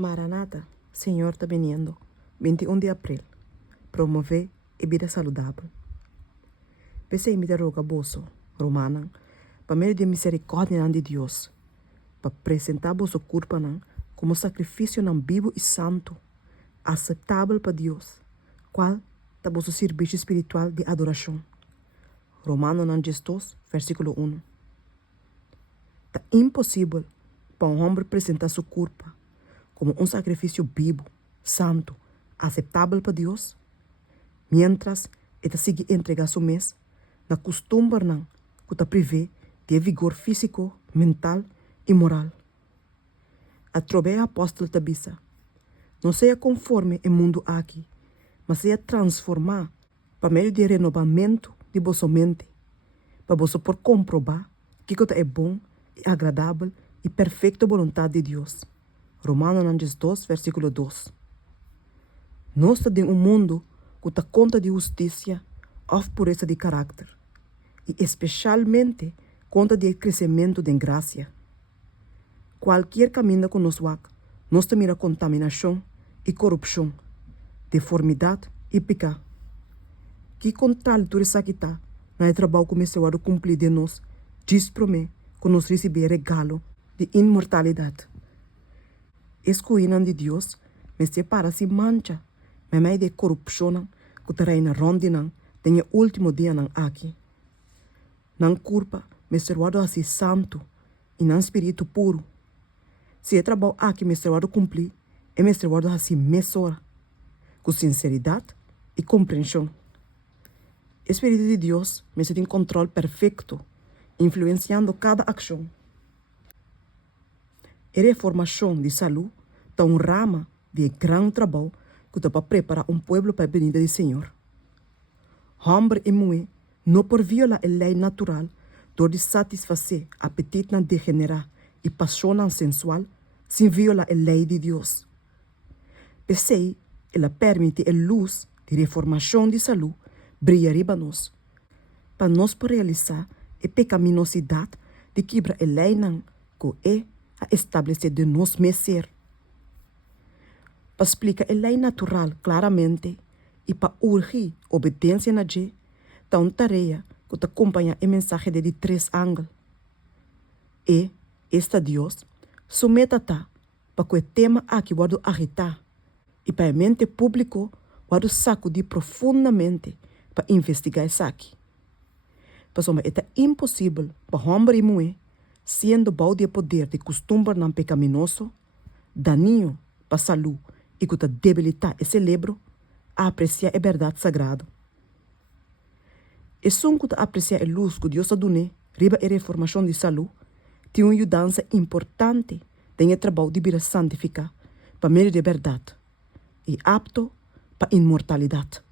Maranata, Senhor está viniendo. 21 de abril. Promover a vida saudável. Pensei me roga bolso, romana, para meio de misericórdia de Deus, para apresentar vosso corpo como sacrifício vivo e santo, aceitável para Deus, qual é vosso serviço espiritual de adoração. Romano 2, versículo 1. É impossível para homem apresentar seu corpo como sacrifício vivo, santo, aceitável para Deus, mientras ele sigue entregar seu mês na costumbre que está privê de vigor físico, mental e moral. Através do apóstolo Tabisa, não seja conforme o mundo aqui, mas seja transformar por meio de renovamento de vossa mente, para você por comprovar que é bom e agradável e perfeita vontade de Deus. Romanos 2, versículo 2. Nós estamos em mundo que está conta de justiça ou pureza de caráter, e especialmente conta de crescimento de graça. Qualquer caminho que nós mira contaminação e corrupção, deformidade e pecado. Que com tal tudo isso aqui está, no trabalho que começou a cumprir de nós, diz para mim que nós recebemos regalo de imortalidade. Escuinan de Deus, me separa se mancha, me meio de corrupção que te reina rondinan, tem o último dia aqui. Nan culpa, me servado assim santo e nan espírito puro. Se é trabalho aqui me servado cumprir, é me servado assim mesora, com sinceridade e compreensão. Espírito de Deus me tem controle perfeito, influenciando cada ação. A reformação de saúde é um rama de grande trabalho que está para preparar povo para a venida do Senhor. Homem e mulher não por violar a lei natural, dor de satisfazer apetite degenerar e paixão sensual, sem violar a lei de Deus. Pensei, ela permite a luz de reformação de saúde brilhar riba nós, para nós realizar a pecaminosidade de quebrar a lei que é a estabelecer de nós mesmos. Para explicar a lei natural claramente e para urgir obediência na G, está uma tarefa que te acompanha a mensagem de 3 ângulos. E esta Deus submeta-ta para que o tema aqui pode agitar e para a mente público pode sacudir profundamente para investigar isso aqui. Pessoal, é impossível para homem e mulher, sendo bom de poder de costume não pecaminoso, daninho para a saúde e que debilitar esse cérebro, a apreciar a verdade sagrada. E só que apreciar a luz que Deus deu, riba a reformação de saúde, tem uma ajudança importante em trabalho de vida santificar para meio de verdade e apto para imortalidade.